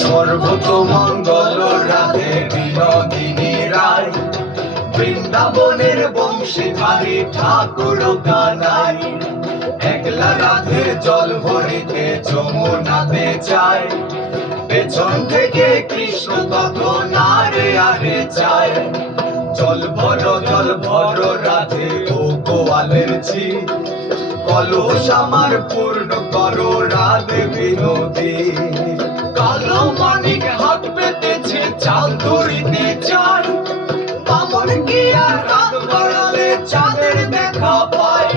সর্বতমঙ্গল রাধে বিনোদিনী রায়। বৃন্দাবনের বংশীধারী ঠাকুর কানাই। একলা রাধে জল ভরিতে যমুনাতে যায় পেছন থেকে কৃষ্ণ তখন আরে আরে যায় জল ভর জল ভর, রাধে গোয়ালের ঝি। কলস আমার পূর্ণ করো রাধে বিনোদী। কালো মানিক হাত পেতেছে চাল ধরিতে চায় বামন কি আর রাত বাড়ালে চাঁদের দেখা পায়?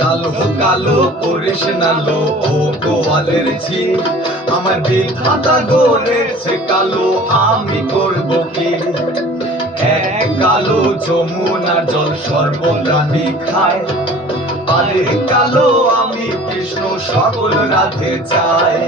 কালো কালো করিস না লো, ও গোয়ালের ঝি। আমার বিধাতা গড়েছে কালো, আমি করব কি? এক কালো যমুনার জল সর্বপ্রাণী খায়। আরে কালো আমি কৃষ্ণ সকল রাধে চাই।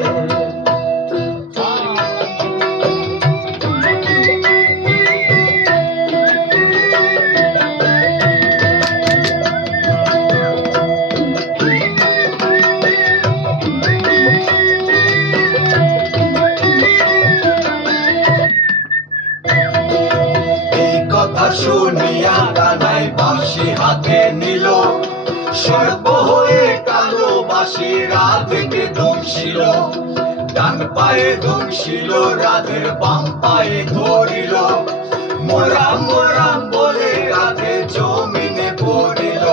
শুনিয়া কানাই বাঁশি হাতে নিল। সর্ব হয়ে কালো বাঁশি রাধেকে দংশিল ডান পায়ে দংশিল রাধের বাম পায়ে ধরিল। মোরাম মোরাম বলে রাধে জমিনে পড়িল।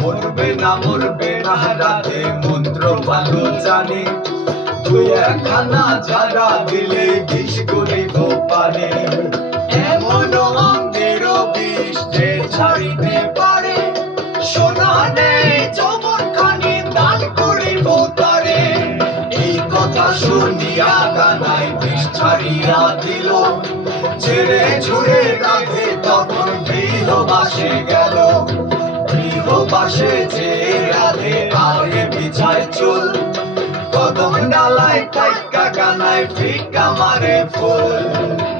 মরবে না মরবে না, রাধে মন্ত্র ভালো জানে। তুই একখানা যারা দিলে বিষ করিব পারে করিব তারে এই কথা শুনিয়া কানাই বিষ ছাড়িয়া দিল। ছেড়ে ছুড়ে রাধে তখন গৃহবাসে গেল। গৃহবাসে যে রাধে আগে বিছায় চুল, কদম ডালায় টাইকা কানায় ফিকা মারে ফুল।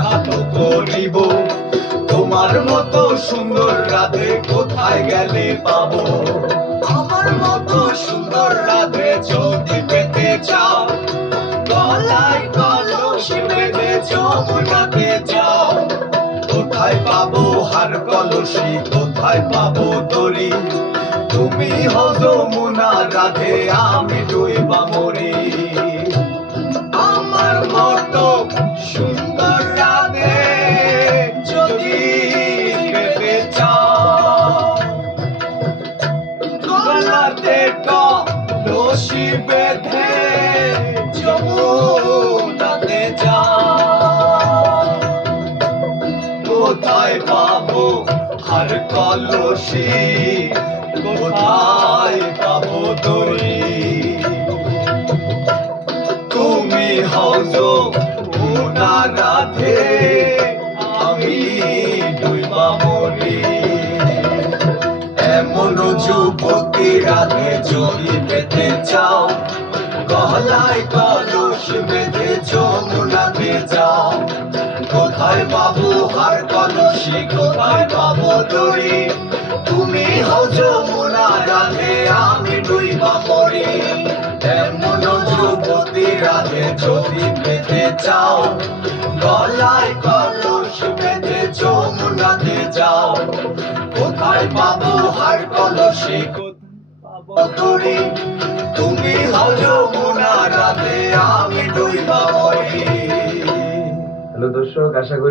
বিয়া করিব। তোমার মতো সুন্দর রাধে কোথায় গেলে পাবো? আমার মতো সুন্দর রাধে যদি পেতে চাও, গলায় কলস যমুনাতে যাও। কোথায় পাবো হার কলসি, কোথায় পাবো দড়ি? তুমি হজমুনা রাধে, আমি ডুইবা মরি গলাতে কলসি বেঁধে যমুনাতে যাও কোথায় পাবো আর কলসি? কোথায় পাবো দড়ি? তুমি হজ মুনা রাধে, আমি ডুইবা মরি এমন যুবতী রাধে জড়ি পেতে চাও, গলায় কলস বেঁধে যমুনাতে যাও। কোথায় পাবো হার কলসি, কোথায় পাবো দড়ি? তুমি হও যমুনা রাধে, আমি ডুইবা মরি। এমন যুবতী রাধে যদি পেতে চাও, গলায় কলস বেঁধে যমুনাতে যাও। কোথায় পাবো হার কলসি কোথায় তুমি হলো যমুনা রাতে আমি ডুইবা মরি হ্যালো দর্শক আশা করি